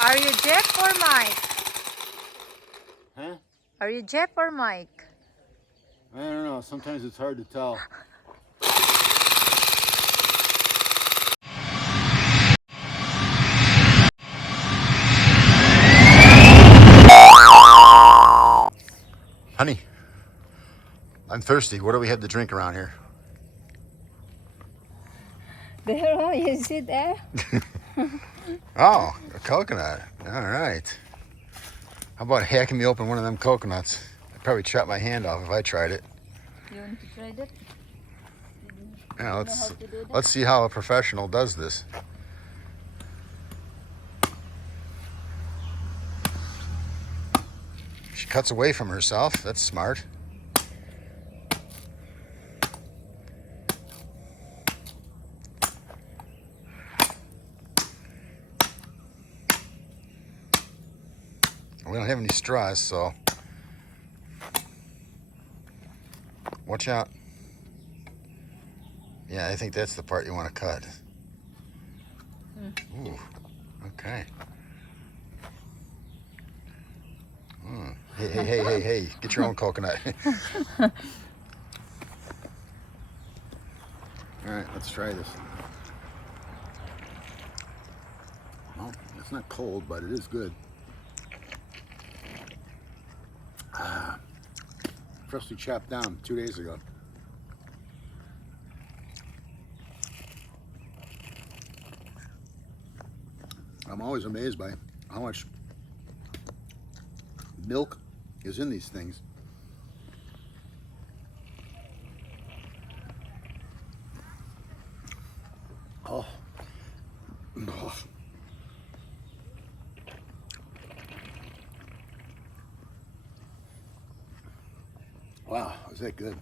Are you Jeff or Mike? Huh? Are you Jeff or Mike? I don't know. Sometimes it's hard to tell. Honey, I'm thirsty. What do we have to drink around here? There, you see there? Oh, a coconut. All right. How about hacking me open one of them coconuts? I'd probably chop my hand off if I tried it. You want to try that? Yeah, let's see how a professional does this. She cuts away from herself. That's smart. We don't have any straws, so watch out. Yeah, I think that's the part you want to cut. Ooh, okay. Hey, get your own coconut. All right, let's try this. Well, it's not cold, but it is good. Freshly chopped down 2 days ago. I'm always amazed by how much milk is in these things. Oh. Oh. Wow, is that good?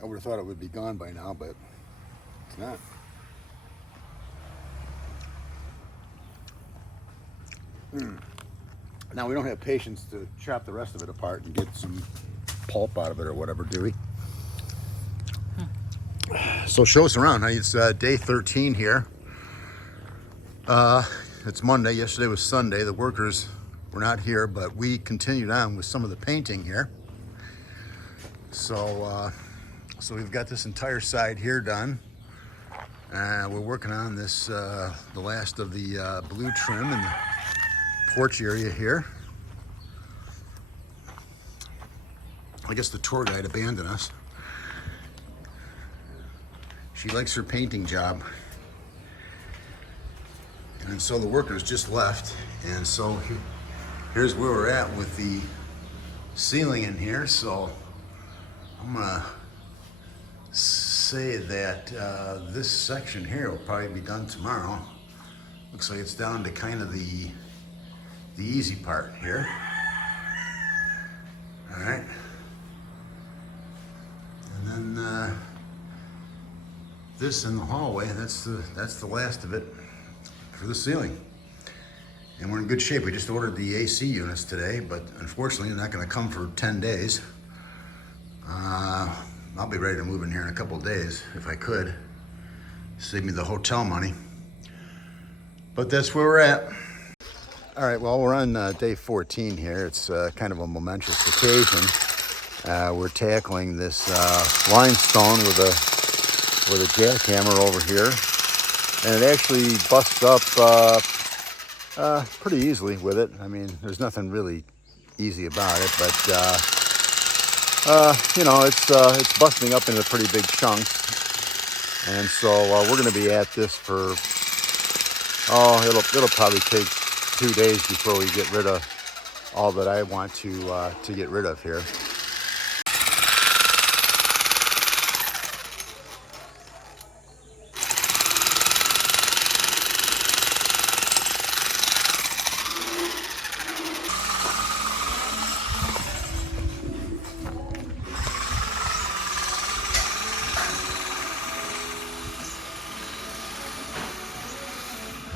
I would have thought it would be gone by now, but it's not. Now, we don't have patience to chop the rest of it apart and get some pulp out of it or whatever, do we? So show us around. It's day 13 here. It's Monday. Yesterday was Sunday. The workers were not here, but we continued on with some of the painting here. So we've got this entire side here done. We're working on this, the last of the blue trim in the porch area here. I guess the tour guide abandoned us. She likes her painting job. And so the workers just left. And so here's where we're at with the ceiling in here. So I'm gonna say that this section here will probably be done tomorrow. Looks like it's down to kind of the easy part here. All right. And then this in the hallway, that's the last of it for the ceiling. And we're in good shape. We just ordered the AC units today, but unfortunately they're not gonna come for 10 days. I'll be ready to move in here in a couple of days if I could. Save me the hotel money. But that's where we're at. All right, well, we're on day 14 here. It's kind of a momentous occasion. We're tackling this limestone with a jackhammer over here. And it actually busts up pretty easily with it. I mean, there's nothing really easy about it, but you know, it's busting up into pretty big chunks. And so we're going to be at this for, it'll probably take 2 days before we get rid of all that I want to get rid of here.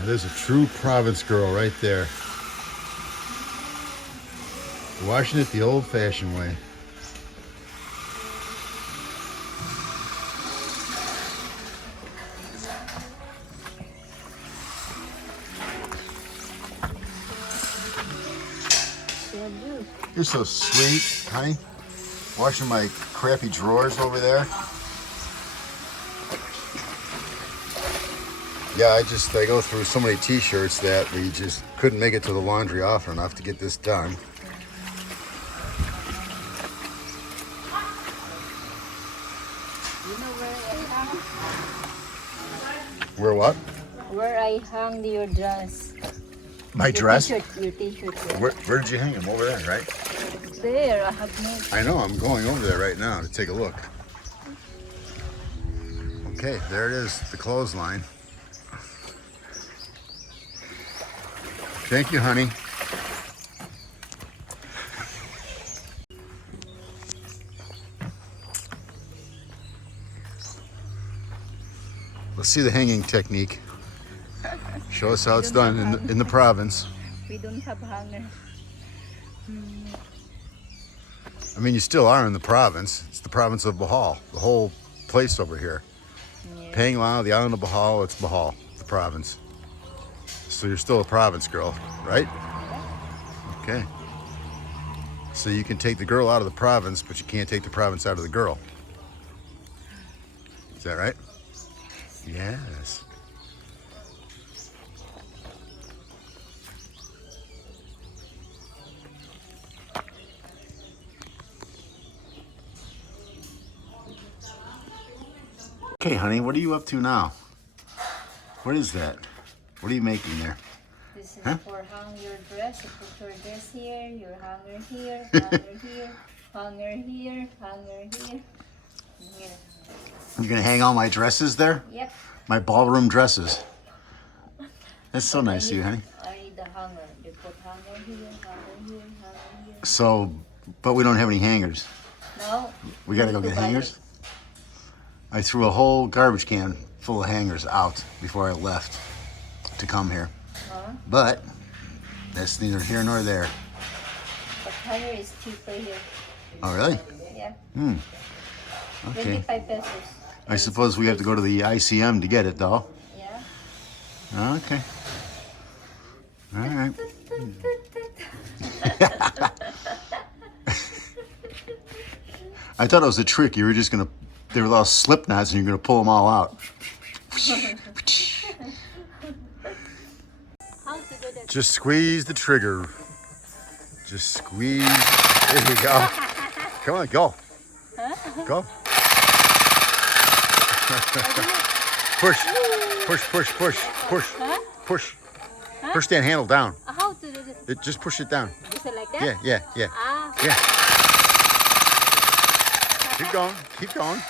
There's a true province girl right there. Washing it the old-fashioned way. You're so sweet, honey. Washing my crappy drawers over there. Yeah, I go through so many t-shirts that we just couldn't make it to the laundry often enough to get this done. You know where I hung? Where what? Where I hung your dress. My dress? Your t-shirt. Yeah. Where did you hang them? Over there, right? There, I have made. I know, I'm going over there right now to take a look. Okay, there it is, the clothesline. Thank you, honey. Let's see the hanging technique. Show us how it's done in the province. We don't have hanger. I mean, you still are in the province. It's the province of Bohol, the whole place over here. Yeah. Panglao, the island of Bohol, it's Bohol, the province. So you're still a province girl, right? Okay. So you can take the girl out of the province, but you can't take the province out of the girl. Is that right? Yes. Okay, honey, what are you up to now? What is that? What are you making there? This is Huh? for hang your dress. You put your dress here, your hanger here, hanger here, hanger here, hanger here. Here. You're gonna hang all my dresses there? Yep. My ballroom dresses. That's so nice of you, honey. I need the hanger. You put hanger here, hanger here, hanger here. So, but we don't have any hangers. No. We gotta go get hangers? I threw a whole garbage can full of hangers out before I left to come here. Huh? But that's neither here nor there. But hanger is cheaper here. Oh, really? Yeah. Okay. 25 pesos. I suppose we have to go to the ICM to get it, though. Yeah. Okay. All right. I thought it was a trick. You were just gonna, they were all slip knots and you're gonna pull them all out. Just squeeze the trigger. Just squeeze. There you go. Come on, go. Go. Push. Push, push, push, push, push. Push that handle down. How to do this? Just push it down. Is it like that? Yeah, yeah, yeah. Ah. Yeah. Keep going, keep going.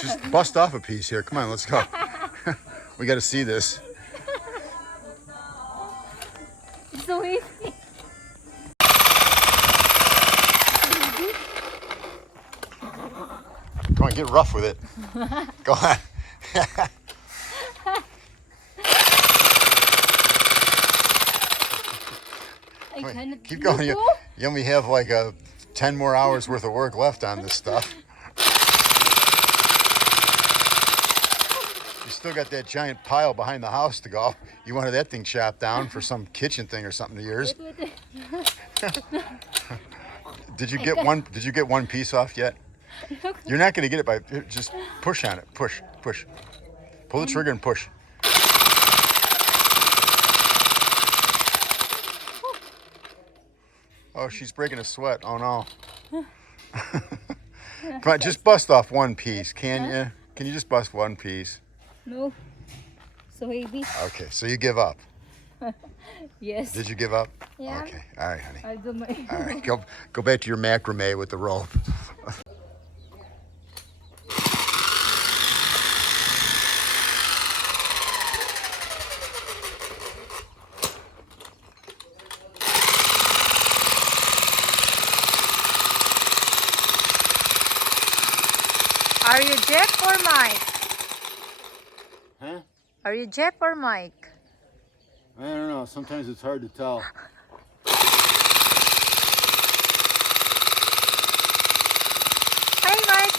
Just bust off a piece here. Come on, let's go. We got to see this. It's so easy. Come on, get rough with it. Go on. Come on, keep going. You only have like 10 more hours worth of work left on this stuff. You still got that giant pile behind the house to go. You wanted that thing chopped down for some kitchen thing or something of yours. Did you get one? Did you get one piece off yet? You're not going to get it by just push on it. Push, push. Pull the trigger and push. Oh, she's breaking a sweat. Oh no. Come on, just bust off one piece, can you? Can you just bust one piece? No. So heavy. Okay, so you give up. Yes. Did you give up? Yeah. Okay, all right, honey. I'll do my. All right, go back to your macrame with the rope. Are you Jeff or Mike? Huh? Are you Jeff or Mike? I don't know. Sometimes it's hard to tell. Hi, Mike.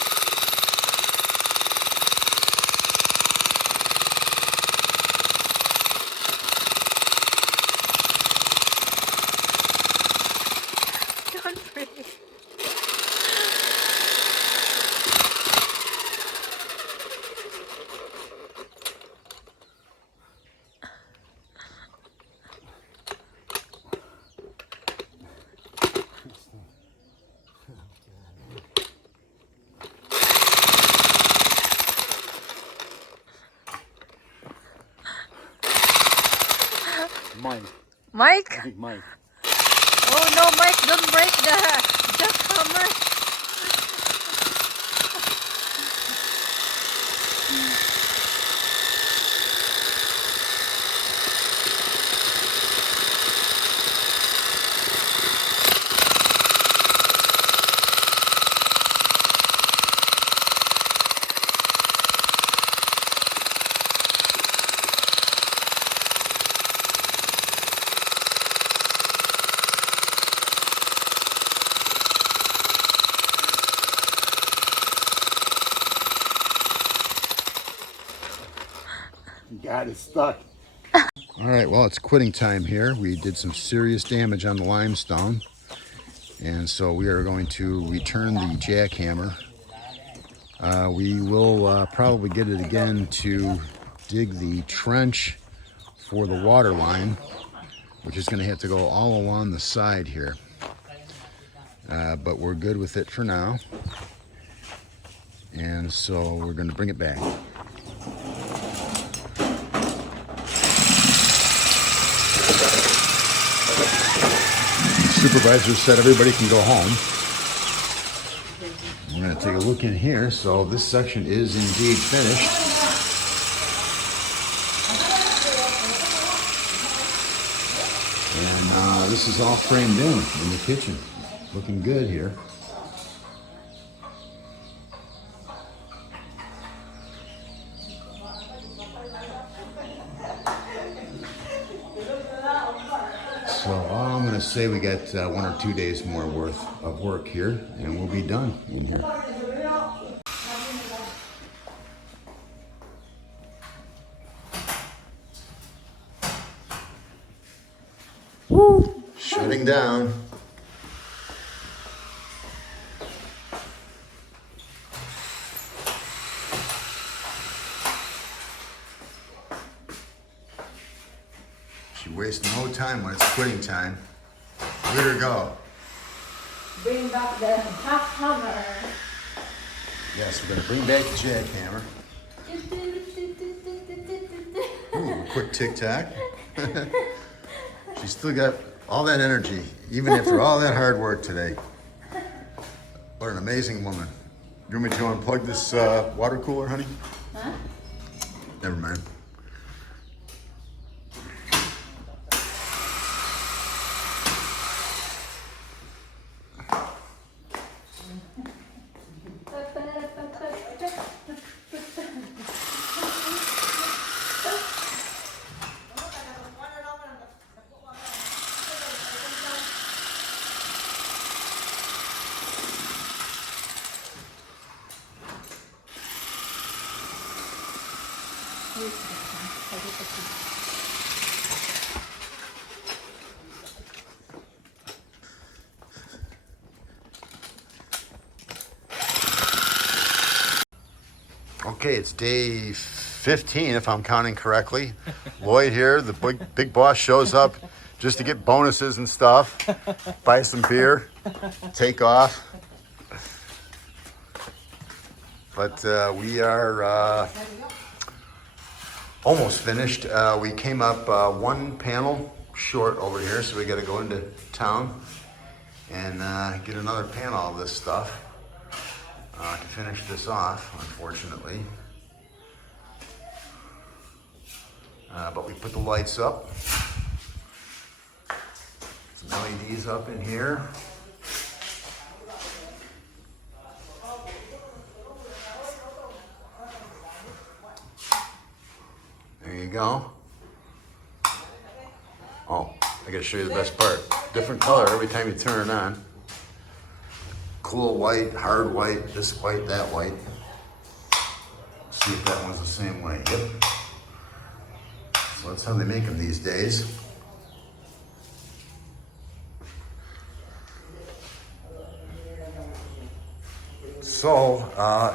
Mike. Mike? I think Mike. Oh no, Mike, don't break the jackhammer. God, it's stuck. All right, well, it's quitting time here. We did some serious damage on the limestone. And so we are going to return the jackhammer. We will probably get it again to dig the trench for the water line, which is going to have to go all along the side here. But we're good with it for now. And so we're going to bring it back. Supervisor said everybody can go home. We're going to take a look in here. So this section is indeed finished. And this is all framed in the kitchen. Looking good here. So I'm going to say we got 1 or 2 days more worth of work here, and we'll be done in here. Woo. Shutting down. She wastes no time when it's quitting time. Let her go. Bring back the jackhammer. Yes, we're going to bring back the jackhammer. Ooh, a quick tic-tac. She's still got all that energy, even after all that hard work today. What an amazing woman. You want me to go unplug this water cooler, honey? Huh? Never mind. Okay, it's day 15 if I'm counting correctly. Lloyd here, the big boss, shows up just to get bonuses and stuff, buy some beer, take off. But we are almost finished. We came up one panel short over here, so we got to go into town and get another panel of this stuff to finish this off, unfortunately. But we put the lights up, some LEDs up in here. There you go. Oh, I gotta show you the best part. Different color every time you turn it on. Cool white, hard white, this white, that white. See if that one's the same way. Yep. So that's how they make them these days. So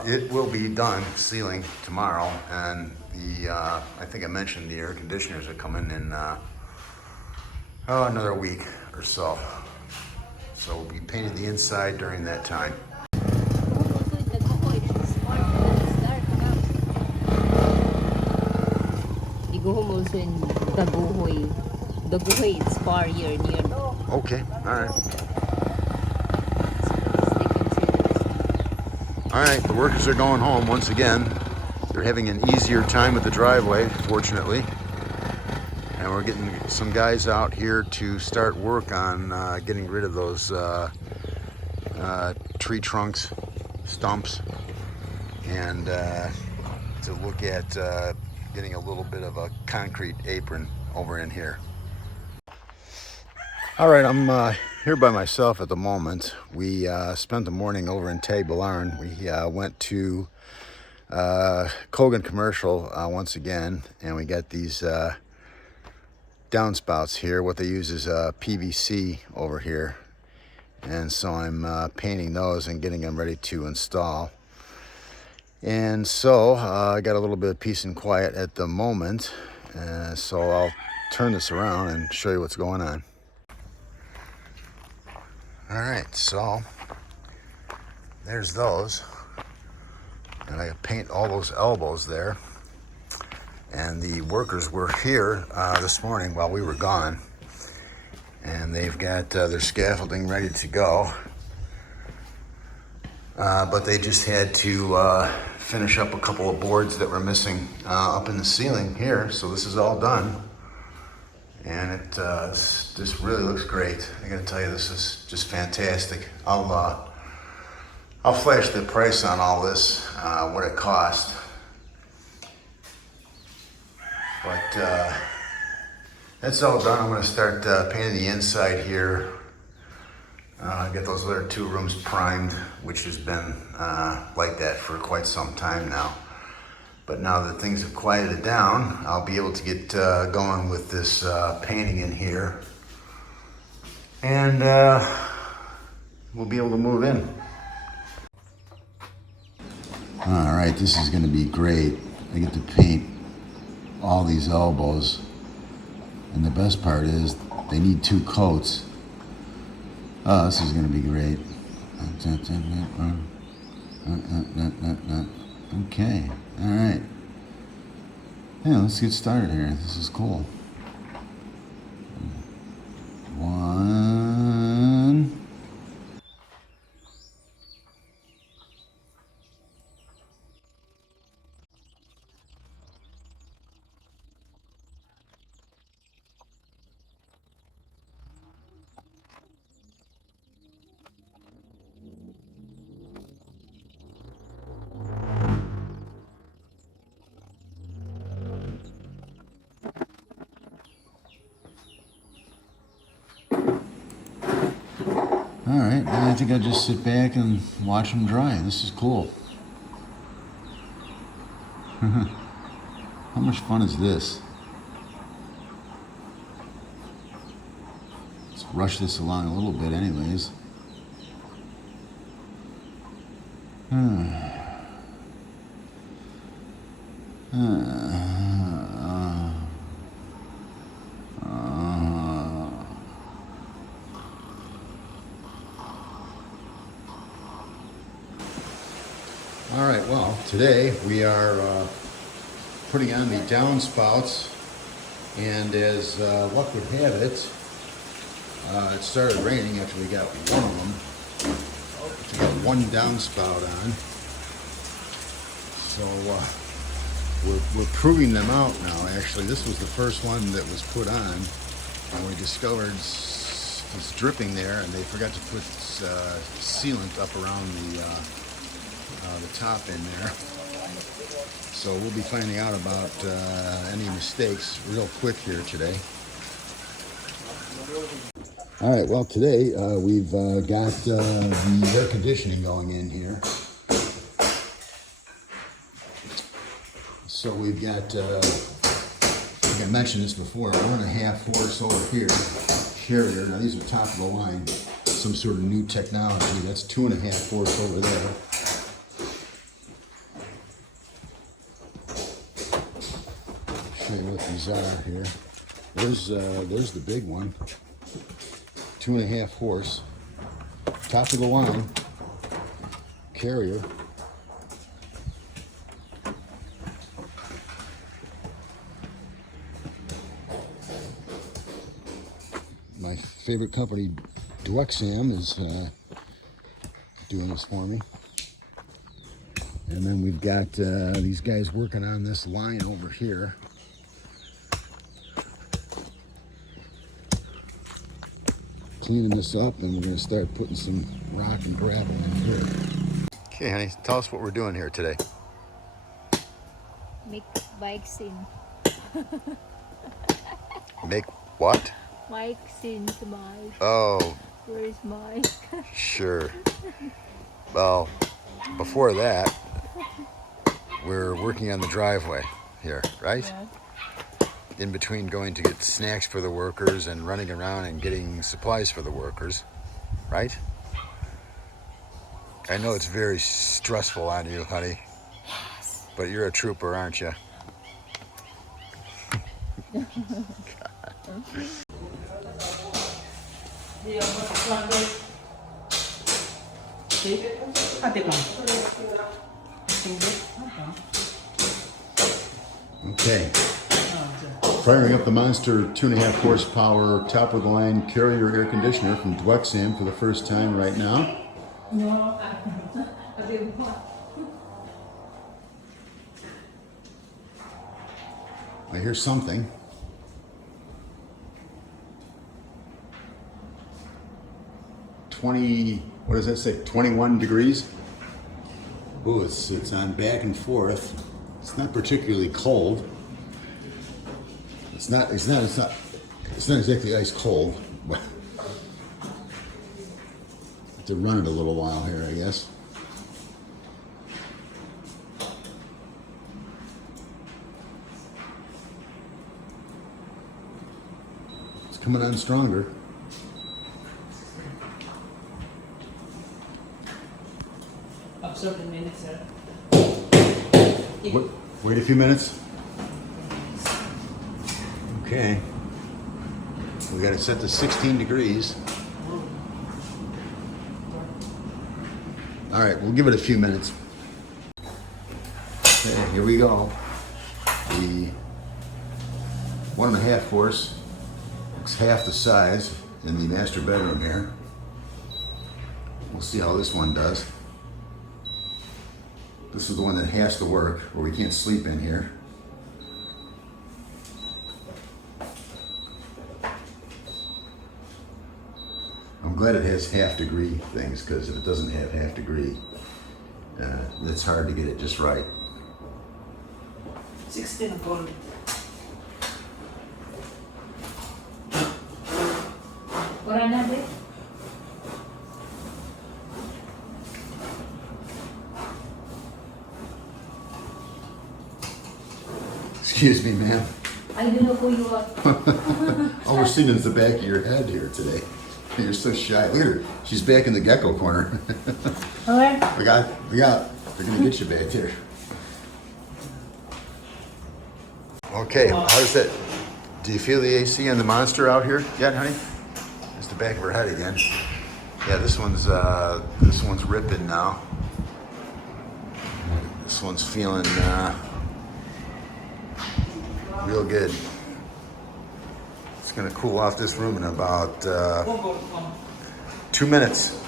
it will be done sealing tomorrow, and the I think I mentioned the air conditioners are coming in another week or so. So we'll be painting the inside during that time. Iguhom also in Taguhoy the guhay, it's far here near. Okay, all right. So All right, the workers are going home once again. They're having an easier time with the driveway, fortunately. And we're getting some guys out here to start work on getting rid of those tree trunks, stumps, and to look at getting a little bit of a concrete apron over in here. All right, I'm here by myself at the moment. We spent the morning over in Tagbilarn. We went to Colgan Commercial once again, and we got these downspouts here. What they use is PVC over here, and so I'm painting those and getting them ready to install. And so I got a little bit of peace and quiet at the moment, so I'll turn this around and show you what's going on. All right, so there's those, and I paint all those elbows there. And the workers were here this morning while we were gone, and they've got their scaffolding ready to go, but they just had to finish up a couple of boards that were missing up in the ceiling here. So this is all done, and it this really looks great. I gotta tell you, this is just fantastic. I'll flash the price on all this, what it cost. But that's all done. I'm going to start painting the inside here. Get those other two rooms primed, which has been like that for quite some time now. But now that things have quieted down, I'll be able to get going with this painting in here. And we'll be able to move in. All right, this is going to be great. I get to paint all these elbows, and the best part is they need 2 coats. Oh, this is going to be great. Okay, all right. Yeah, let's get started here. This is cool. 1. All right, I think I'll just sit back and watch them dry. This is cool. How much fun is this? Let's rush this along a little bit anyways. All right, well, today we are putting on the downspouts, and as luck would have it, it started raining after we got one of them. We got one downspout on, so we're proving them out now. Actually, this was the first one that was put on, and we discovered it's dripping there, and they forgot to put sealant up around the top in there. So we'll be finding out about any mistakes real quick here today. All right, well, today we've got the air conditioning going in here. So we've got, like I mentioned this before, 1.5 horse over here, Carrier. Now these are top of the line, some sort of new technology. That's 2.5 horse over there. Show you what these are here. There's the big one, 2.5 horse, top of the line, Carrier. favorite company, Jackhammers, is doing this for me. And then we've got these guys working on this line over here. Cleaning this up, and we're going to start putting some rock and gravel in here. Okay, honey, tell us what we're doing here today. Make bikes in. Make what? Mike's in the mic. Oh. Where's Mike? Sure. Well, before that, we're working on the driveway here, right? Yeah. In between going to get snacks for the workers and running around and getting supplies for the workers, right? I know it's very stressful on you, honey. Yes. But you're a trooper, aren't you? Okay. Firing up the Monster 2.5 horsepower top of the line carrier air conditioner from Jackhammers for the first time right now. I hear something. What does that say? 21 degrees? Oh, it's on back and forth. It's not particularly cold. It's not exactly ice cold, but have to run it a little while here, I guess. It's coming on stronger. Observe the minutes, sir. Wait a few minutes. Okay. We got it set to 16 degrees. All right, we'll give it a few minutes. Okay, here we go. The 1.5 horse. It's half the size in the master bedroom here. We'll see how this one does. This is the one that has to work, where we can't sleep in here. I'm glad it has half-degree things, because if it doesn't have half-degree, it's hard to get it just right. 16 gold. Wala na, babe. Excuse me, ma'am. I don't know who you are. All we're seeing is the back of your head here today. You're so shy. Look at her. She's back in the gecko corner. Where? we got. They're gonna get you back there. Okay, how's that? Do you feel the AC on the Monster out here yet, honey? It's the back of her head again. Yeah, this one's ripping now. This one's feeling real good. It's gonna cool off this room in about 2 minutes.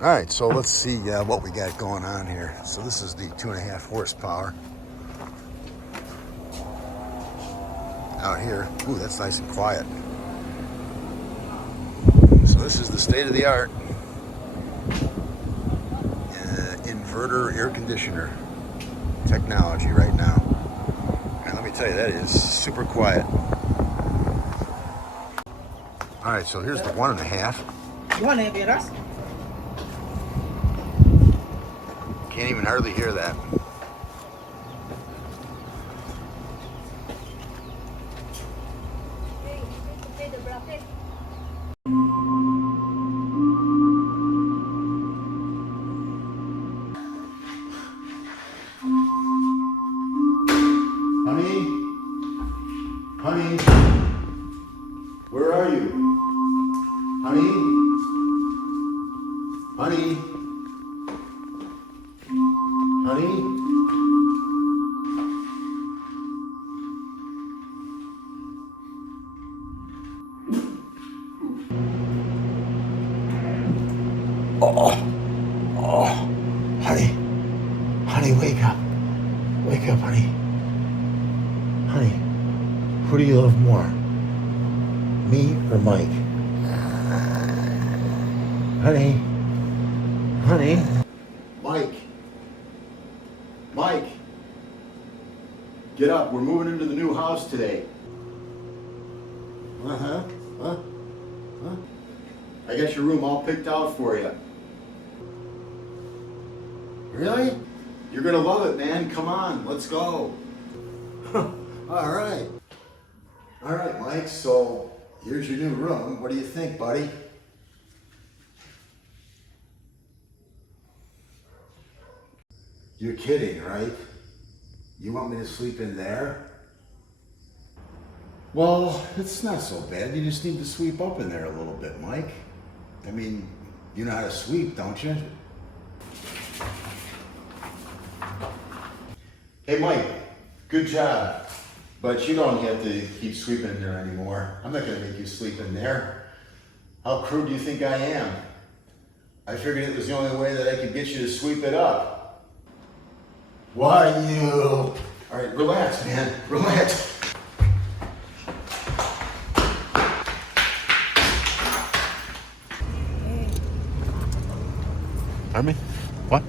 All right, so let's see what we got going on here. So this is the 2.5 horsepower. Out here, ooh, that's nice and quiet. So this is the state of the art inverter air conditioner technology right now. And let me tell you, that is super quiet. All right, so here's the 1.5. You want to hear us? Can't even hardly hear that. Hey, you need to pay the bracket. Honey, where are you? Honey? Honey? Honey? Oh, honey. Honey, wake up. Wake up, honey. Honey, who do you love more? Me or Mike? Honey. Honey. Mike. Mike. Get up. We're moving into the new house today. Uh-huh. Huh? Huh? I got your room all picked out for you. Really? You're gonna love it, man. Come on, let's go. All right. All right, Mike, so here's your new room. What do you think, buddy? You're kidding, right? You want me to sleep in there? Well, it's not so bad. You just need to sweep up in there a little bit, Mike. I mean, you know how to sweep, don't you? Hey, Mike, good job. But you don't have to keep sweeping in there anymore. I'm not gonna make you sleep in there. How crude do you think I am? I figured it was the only way that I could get you to sweep it up. Why you? All right, relax, man, relax. Pardon me? What?